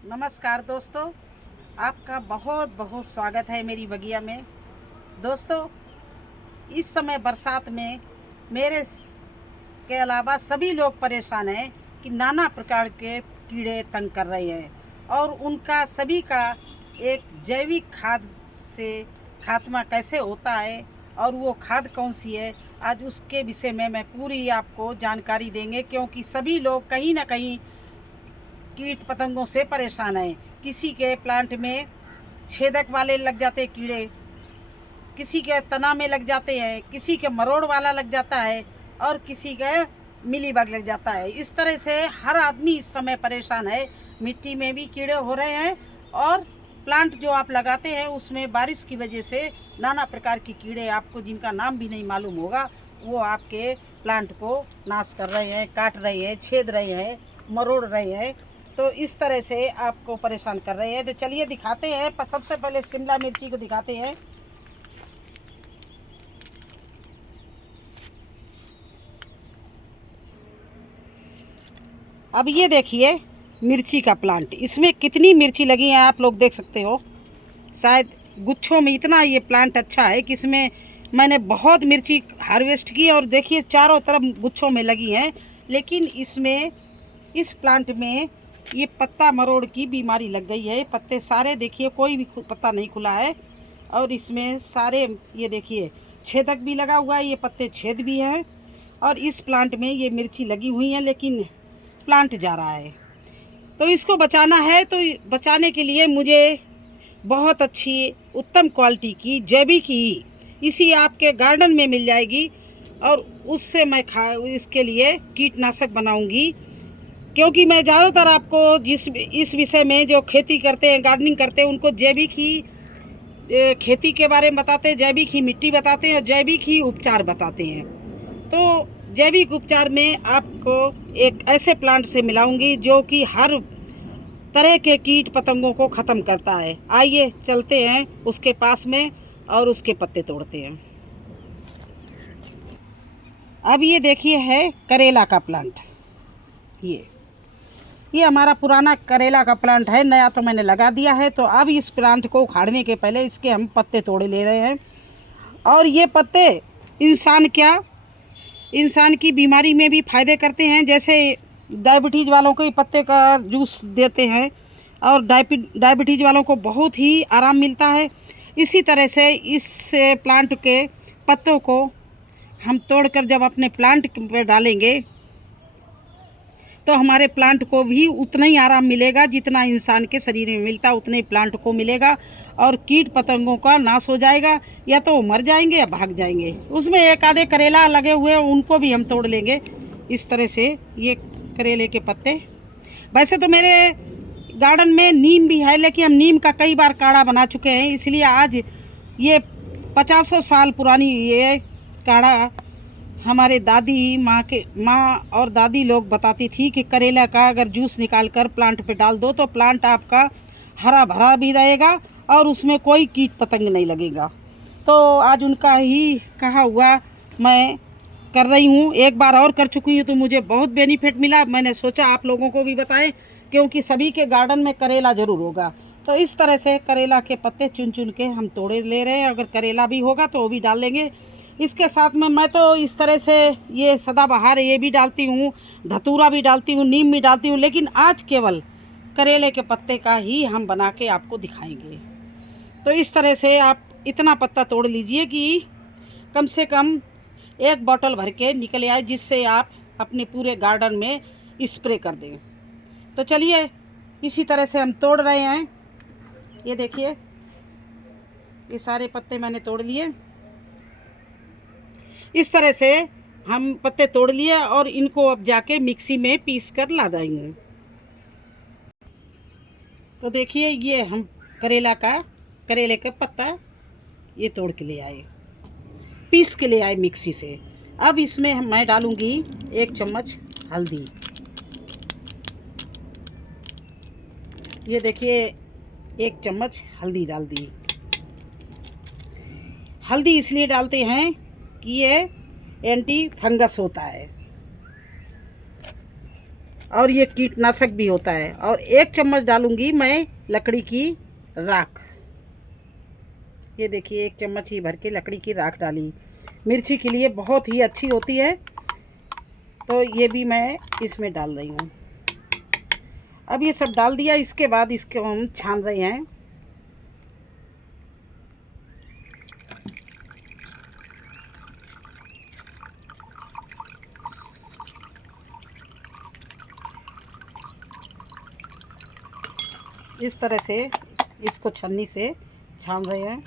नमस्कार दोस्तों, आपका बहुत बहुत स्वागत है मेरी बगिया में। दोस्तों, इस समय बरसात में के अलावा सभी लोग परेशान हैं कि नाना प्रकार के कीड़े तंग कर रहे हैं और उनका सभी का एक जैविक खाद से खात्मा कैसे होता है और वो खाद कौन सी है, आज उसके विषय में मैं पूरी आपको जानकारी देंगे। क्योंकि सभी लोग कहीं ना कहीं कीट पतंगों से परेशान हैं। किसी के प्लांट में छेदक वाले लग जाते कीड़े, किसी के तना में लग जाते हैं, किसी के मरोड़ वाला लग जाता है और किसी के मिलीबग लग जाता है। इस तरह से हर आदमी इस समय परेशान है। मिट्टी में भी कीड़े हो रहे हैं और प्लांट जो आप लगाते हैं उसमें बारिश की वजह से नाना प्रकार के कीड़े, आपको जिनका नाम भी नहीं मालूम होगा, वो आपके प्लांट को नाश कर रहे हैं, काट रहे हैं, छेद रहे हैं, मरोड़ रहे हैं। तो इस तरह से आपको परेशान कर रहे हैं। तो चलिए दिखाते हैं। सबसे पहले शिमला मिर्ची को दिखाते हैं। अब ये देखिए मिर्ची का प्लांट, इसमें कितनी मिर्ची लगी है आप लोग देख सकते हो। शायद गुच्छों में इतना ये प्लांट अच्छा है कि इसमें मैंने बहुत मिर्ची हार्वेस्ट की और देखिए चारों तरफ गुच्छों में लगी हैं। लेकिन इसमें इस प्लांट में ये पत्ता मरोड़ की बीमारी लग गई है। पत्ते सारे देखिए, कोई भी पत्ता नहीं खुला है और इसमें सारे ये देखिए छेदक भी लगा हुआ है, ये पत्ते छेद भी हैं और इस प्लांट में ये मिर्ची लगी हुई है लेकिन प्लांट जा रहा है। तो इसको बचाना है, तो बचाने के लिए मुझे बहुत अच्छी उत्तम क्वालिटी की जैविक ही इसी आपके गार्डन में मिल जाएगी और उससे मैं इसके लिए कीटनाशक बनाऊंगी। क्योंकि मैं ज़्यादातर आपको इस विषय में जो खेती करते हैं, गार्डनिंग करते हैं, उनको जैविक ही खेती के बारे में बताते हैं, जैविक ही मिट्टी बताते हैं और जैविक ही उपचार बताते हैं। तो जैविक उपचार में आपको एक ऐसे प्लांट से मिलाऊंगी जो कि हर तरह के कीट पतंगों को ख़त्म करता है। आइए चलते हैं उसके पास में और उसके पत्ते तोड़ते हैं। अब ये देखिए है करेला का प्लांट। ये हमारा पुराना करेला का प्लांट है, नया तो मैंने लगा दिया है। तो अब इस प्लांट को उखाड़ने के पहले इसके हम पत्ते तोड़े ले रहे हैं। और ये पत्ते इंसान की बीमारी में भी फ़ायदे करते हैं। जैसे डायबिटीज़ वालों को पत्ते का जूस देते हैं और डायबिटीज़ वालों को बहुत ही आराम मिलता है। इसी तरह से इस प्लांट के पत्तों को हम तोड़कर जब अपने प्लांट पर डालेंगे तो हमारे प्लांट को भी उतना ही आराम मिलेगा जितना इंसान के शरीर में मिलता है, उतने ही प्लांट को मिलेगा और कीट पतंगों का नाश हो जाएगा। या तो मर जाएंगे या भाग जाएंगे। उसमें एक आधे करेला लगे हुए हैं, उनको भी हम तोड़ लेंगे। इस तरह से ये करेले के पत्ते। वैसे तो मेरे गार्डन में नीम भी है, लेकिन हम नीम का कई बार काढ़ा बना चुके हैं, इसलिए आज ये 50 साल पुरानी ये काढ़ा हमारे माँ और दादी लोग बताती थी कि करेला का अगर जूस निकाल कर प्लांट पे डाल दो तो प्लांट आपका हरा भरा भी रहेगा और उसमें कोई कीट पतंग नहीं लगेगा। तो आज उनका ही कहा हुआ मैं कर रही हूँ। एक बार और कर चुकी हूँ तो मुझे बहुत बेनिफिट मिला। मैंने सोचा आप लोगों को भी बताएं, क्योंकि सभी के गार्डन में करेला ज़रूर होगा। तो इस तरह से करेला के पत्ते चुन चुन के हम तोड़े ले रहे हैं। अगर करेला भी होगा तो वो भी डाल लेंगे। इसके साथ में मैं तो इस तरह से ये सदाबहार ये भी डालती हूँ, धतूरा भी डालती हूँ, नीम भी डालती हूँ। लेकिन आज केवल करेले के पत्ते का ही हम बना के आपको दिखाएंगे। तो इस तरह से आप इतना पत्ता तोड़ लीजिए कि कम से कम 1 बॉटल भर के निकल आए, जिससे आप अपने पूरे गार्डन में स्प्रे कर दें। तो चलिए इसी तरह से हम तोड़ रहे हैं। ये देखिए ये सारे पत्ते मैंने तोड़ लिए। इस तरह से हम पत्ते तोड़ लिए और इनको अब जाके मिक्सी में पीस कर ला देंगे। तो देखिए ये हम करेले का पत्ता ये तोड़ के ले आए, पीस के ले आए मिक्सी से। अब इसमें मैं डालूंगी 1 चम्मच हल्दी। ये देखिए 1 चम्मच हल्दी डाल दी। हल्दी इसलिए डालते हैं कि ये एंटी फंगस होता है। और ये कीटनाशक भी होता है। और 1 चम्मच डालूंगी मैं लकड़ी की राख। ये देखिए 1 चम्मच ही भर के लकड़ी की राख डाली। मिर्ची के लिए बहुत ही अच्छी होती है, तो ये भी मैं इसमें डाल रही हूँ। अब ये सब डाल दिया, इसके बाद इसको हम छान रहे हैं। इस तरह से इसको छन्नी से छान रहे हैं।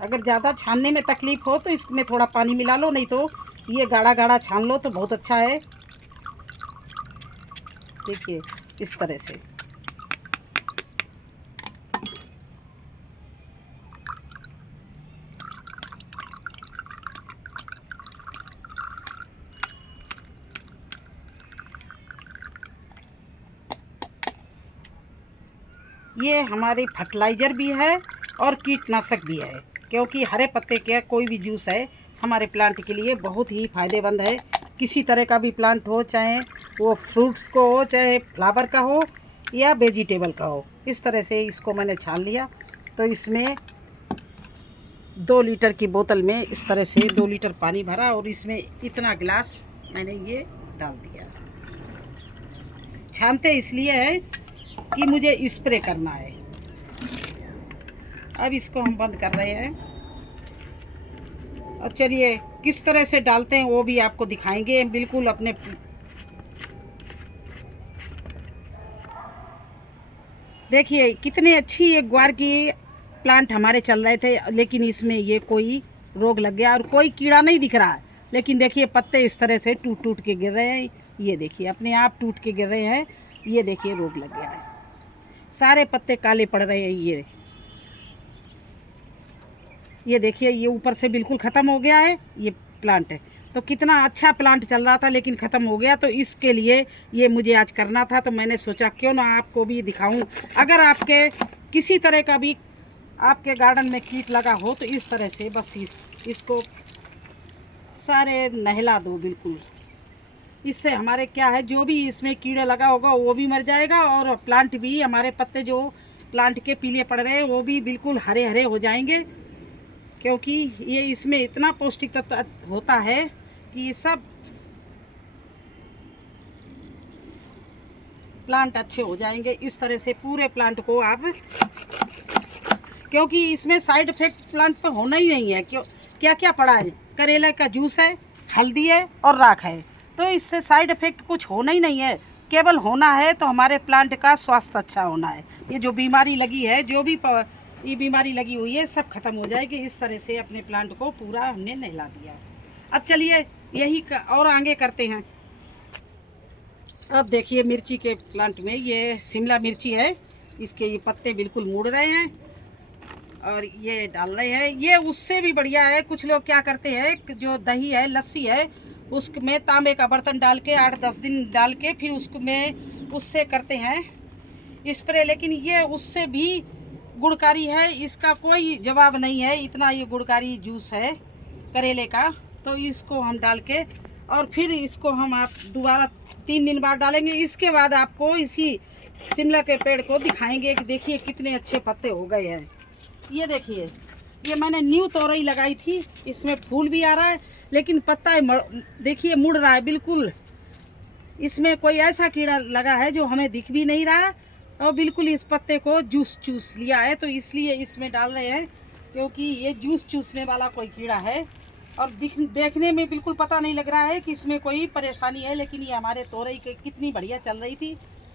अगर ज़्यादा छानने में तकलीफ़ हो तो इसमें थोड़ा पानी मिला लो, नहीं तो ये गाढ़ा गाढ़ा छान लो तो बहुत अच्छा है। देखिए इस तरह से। ये हमारी फर्टिलाइज़र भी है और कीटनाशक भी है, क्योंकि हरे पत्ते का कोई भी जूस है हमारे प्लांट के लिए बहुत ही फ़ायदेमंद है। किसी तरह का भी प्लांट हो, चाहे वो फ्रूट्स को हो, चाहे फ्लावर का हो या वेजिटेबल का हो। इस तरह से इसको मैंने छान लिया। तो इसमें 2 लीटर की बोतल में इस तरह से 2 लीटर पानी भरा और इसमें इतना गिलास मैंने ये डाल दिया। छानते इसलिए है कि मुझे स्प्रे करना है। अब इसको हम बंद कर रहे हैं और चलिए किस तरह से डालते हैं वो भी आपको दिखाएंगे। बिल्कुल अपने देखिए कितने अच्छी एक ग्वार की प्लांट हमारे चल रहे थे, लेकिन इसमें ये कोई रोग लग गया और कोई कीड़ा नहीं दिख रहा है। लेकिन देखिए पत्ते इस तरह से टूट टूट के गिर रहे हैं। ये देखिए अपने आप टूट के गिर रहे हैं। ये देखिए रोग लग गया है, सारे पत्ते काले पड़ रहे हैं। ये देखिए ये ऊपर से बिल्कुल ख़त्म हो गया है ये प्लांट है। तो कितना अच्छा प्लांट चल रहा था लेकिन ख़त्म हो गया। तो इसके लिए ये मुझे आज करना था, तो मैंने सोचा क्यों ना आपको भी दिखाऊं। अगर आपके किसी तरह का भी आपके गार्डन में कीट लगा हो तो इस तरह से बस इसको सारे नहला दो बिल्कुल। इससे हमारे क्या है, जो भी इसमें कीड़ा लगा होगा वो भी मर जाएगा और प्लांट भी, हमारे पत्ते जो प्लांट के पीले पड़ रहे हैं वो भी बिल्कुल हरे हरे हो जाएंगे। क्योंकि ये इसमें इतना पौष्टिक तत्व होता है कि सब प्लांट अच्छे हो जाएंगे। इस तरह से पूरे प्लांट को आप, क्योंकि इसमें साइड इफेक्ट प्लांट पे होना ही नहीं है। क्यों, क्या क्या पड़ा है, करेले का जूस है, हल्दी है और राख है। तो इससे साइड इफेक्ट कुछ होना ही नहीं है। केवल होना है तो हमारे प्लांट का स्वास्थ्य अच्छा होना है। ये जो बीमारी लगी है, जो भी ये बीमारी लगी हुई है, सब खत्म हो जाएगी। इस तरह से अपने प्लांट को पूरा हमने नहला दिया। अब चलिए यही और आगे करते हैं। अब देखिए मिर्ची के प्लांट में ये शिमला मिर्ची है, इसके ये पत्ते बिल्कुल मुड़ रहे हैं और ये डाल रहे हैं। ये उससे भी बढ़िया है। कुछ लोग क्या करते हैं, जो दही है, लस्सी है, उसमें तांबे का बर्तन डाल के 8-10 दिन डाल के फिर उसमें उससे करते हैं स्प्रे। लेकिन ये उससे भी गुणकारी है, इसका कोई जवाब नहीं है। इतना ये गुणकारी जूस है करेले का। तो इसको हम डाल के और फिर इसको हम आप दोबारा 3 दिन बाद डालेंगे। इसके बाद आपको इसी शिमला के पेड़ को दिखाएंगे कि देखिए कितने अच्छे पत्ते हो गए हैं। ये देखिए ये मैंने न्यू तोरई लगाई थी, इसमें फूल भी आ रहा है लेकिन पत्ता देखिए मुड़ रहा है बिल्कुल। इसमें कोई ऐसा कीड़ा लगा है जो हमें दिख भी नहीं रहा और बिल्कुल इस पत्ते को जूस चूस लिया है। तो इसलिए इसमें डाल रहे हैं, क्योंकि ये जूस चूसने वाला कोई कीड़ा है और देखने में बिल्कुल पता नहीं लग रहा है कि इसमें कोई परेशानी है। लेकिन ये हमारे तोरई के कितनी बढ़िया चल रही थी,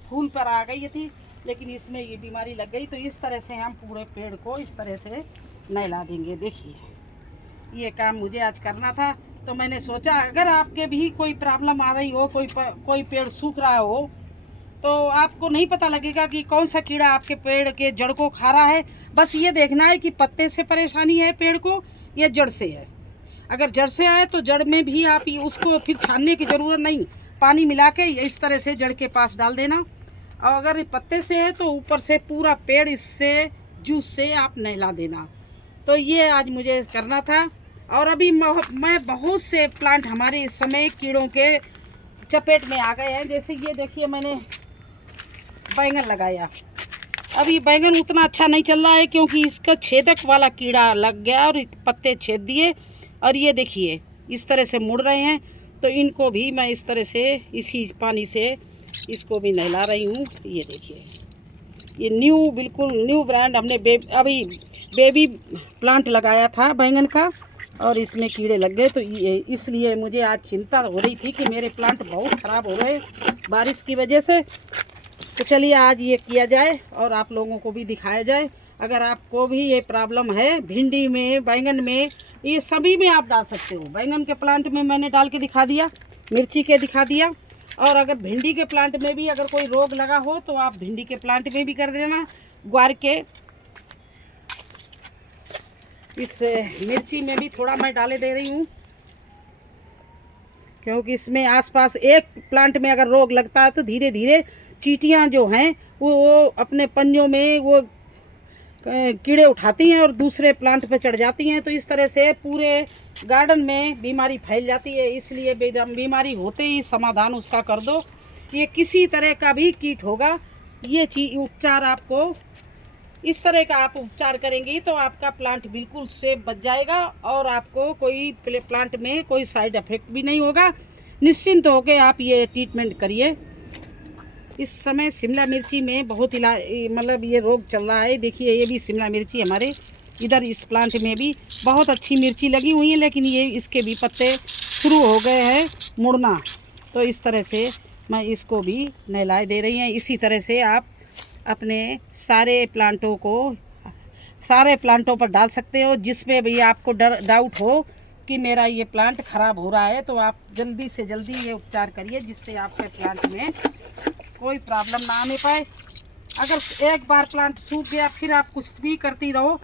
फूल पर आ गई थी, लेकिन इसमें ये बीमारी लग गई। तो इस तरह से हम पूरे पेड़ को इस तरह से नहला देंगे। देखिए ये काम मुझे आज करना था, तो मैंने सोचा अगर आपके भी कोई प्रॉब्लम आ रही हो, कोई पेड़ सूख रहा हो, तो आपको नहीं पता लगेगा कि कौन सा कीड़ा आपके पेड़ के जड़ को खा रहा है। बस ये देखना है कि पत्ते से परेशानी है पेड़ को या जड़ से है। अगर जड़ से आए तो जड़ में भी आप उसको फिर छानने की ज़रूरत नहीं, पानी मिला के इस तरह से जड़ के पास डाल देना। और अगर पत्ते से है तो ऊपर से पूरा पेड़ इससे जूस से आप नहला देना। तो ये आज मुझे करना था। और अभी मैं बहुत से प्लांट हमारे इस समय कीड़ों के चपेट में आ गए हैं। जैसे ये देखिए, मैंने बैंगन लगाया, अभी बैंगन उतना अच्छा नहीं चल रहा है क्योंकि इसका छेदक वाला कीड़ा लग गया और पत्ते छेद दिए। और ये देखिए इस तरह से मुड़ रहे हैं, तो इनको भी मैं इस तरह से इसी पानी से इसको भी नहला रही हूँ। ये देखिए, ये बिल्कुल न्यू ब्रांड हमने अभी बेबी प्लांट लगाया था बैंगन का, और इसमें कीड़े लग गए। तो ये इसलिए मुझे आज चिंता हो रही थी कि मेरे प्लांट बहुत ख़राब हो गए बारिश की वजह से। तो चलिए आज ये किया जाए और आप लोगों को भी दिखाया जाए। अगर आपको भी ये प्रॉब्लम है भिंडी में, बैंगन में, ये सभी में आप डाल सकते हो। बैंगन के प्लांट में मैंने डाल के दिखा दिया, मिर्ची के दिखा दिया, और अगर भिंडी के प्लांट में भी अगर कोई रोग लगा हो तो आप भिंडी के प्लांट में भी कर देना। ग्वार के इस मिर्ची में भी थोड़ा मैं डाले दे रही हूँ, क्योंकि इसमें आसपास एक प्लांट में अगर रोग लगता है तो धीरे धीरे चींटियाँ जो हैं वो अपने पंजों में वो कीड़े उठाती हैं और दूसरे प्लांट पे चढ़ जाती हैं। तो इस तरह से पूरे गार्डन में बीमारी फैल जाती है। इसलिए बीमारी होते ही समाधान उसका कर दो। ये किसी तरह का भी कीट होगा, ये चीज उपचार आपको इस तरह का आप उपचार करेंगी तो आपका प्लांट बिल्कुल सेफ बच जाएगा और आपको कोई प्लांट में कोई साइड इफेक्ट भी नहीं होगा। निश्चिंत होकर आप ये ट्रीटमेंट करिए। इस समय शिमला मिर्ची में बहुत मतलब ये रोग चल रहा है। देखिए ये भी शिमला मिर्ची हमारे इधर इस प्लांट में भी बहुत अच्छी मिर्ची लगी हुई है, लेकिन ये इसके भी पत्ते शुरू हो गए हैं मुड़ना। तो इस तरह से मैं इसको भी नहलाए दे रही हैं। इसी तरह से आप अपने सारे प्लांटों पर डाल सकते हो। जिसमें भी आपको डाउट हो कि मेरा ये प्लांट ख़राब हो रहा है तो आप जल्दी से जल्दी ये उपचार करिए, जिससे आपके प्लांट में कोई प्रॉब्लम ना आने पाए। अगर एक बार प्लांट सूख गया फिर आप कुछ भी करती रहो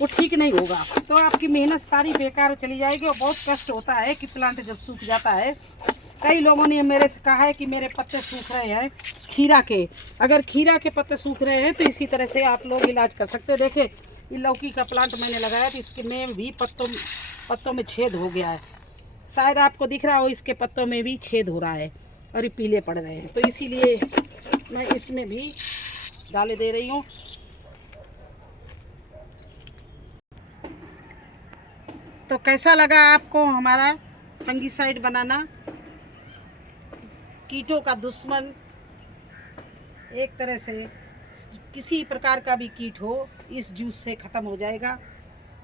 वो ठीक नहीं होगा, तो आपकी मेहनत सारी बेकार चली जाएगी। और बहुत कष्ट होता है कि प्लांट जब सूख जाता है। कई लोगों ने मेरे से कहा है कि मेरे पत्ते सूख रहे हैं खीरा के। अगर खीरा के पत्ते सूख रहे हैं तो इसी तरह से आप लोग इलाज कर सकते हैं। देखिए ये लौकी का प्लांट मैंने लगाया तो इसके में भी पत्तों में छेद हो गया है। शायद आपको दिख रहा हो, इसके पत्तों में भी छेद हो रहा है और ये पीले पड़ रहे हैं। तो इसीलिए मैं इसमें भी डाले दे रही हूँ। तो कैसा लगा आपको हमारा फंगीसाइड बनाना? कीटों का दुश्मन, एक तरह से किसी प्रकार का भी कीट हो इस जूस से ख़त्म हो जाएगा।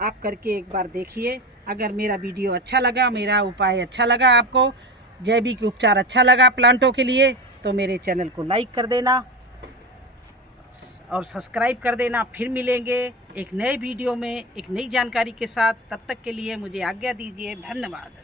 आप करके एक बार देखिए। अगर मेरा वीडियो अच्छा लगा, मेरा उपाय अच्छा लगा, आपको जैविक उपचार अच्छा लगा प्लांटों के लिए, तो मेरे चैनल को लाइक कर देना और सब्सक्राइब कर देना। फिर मिलेंगे एक नए वीडियो में एक नई जानकारी के साथ। तब तक के लिए मुझे आज्ञा दीजिए। धन्यवाद।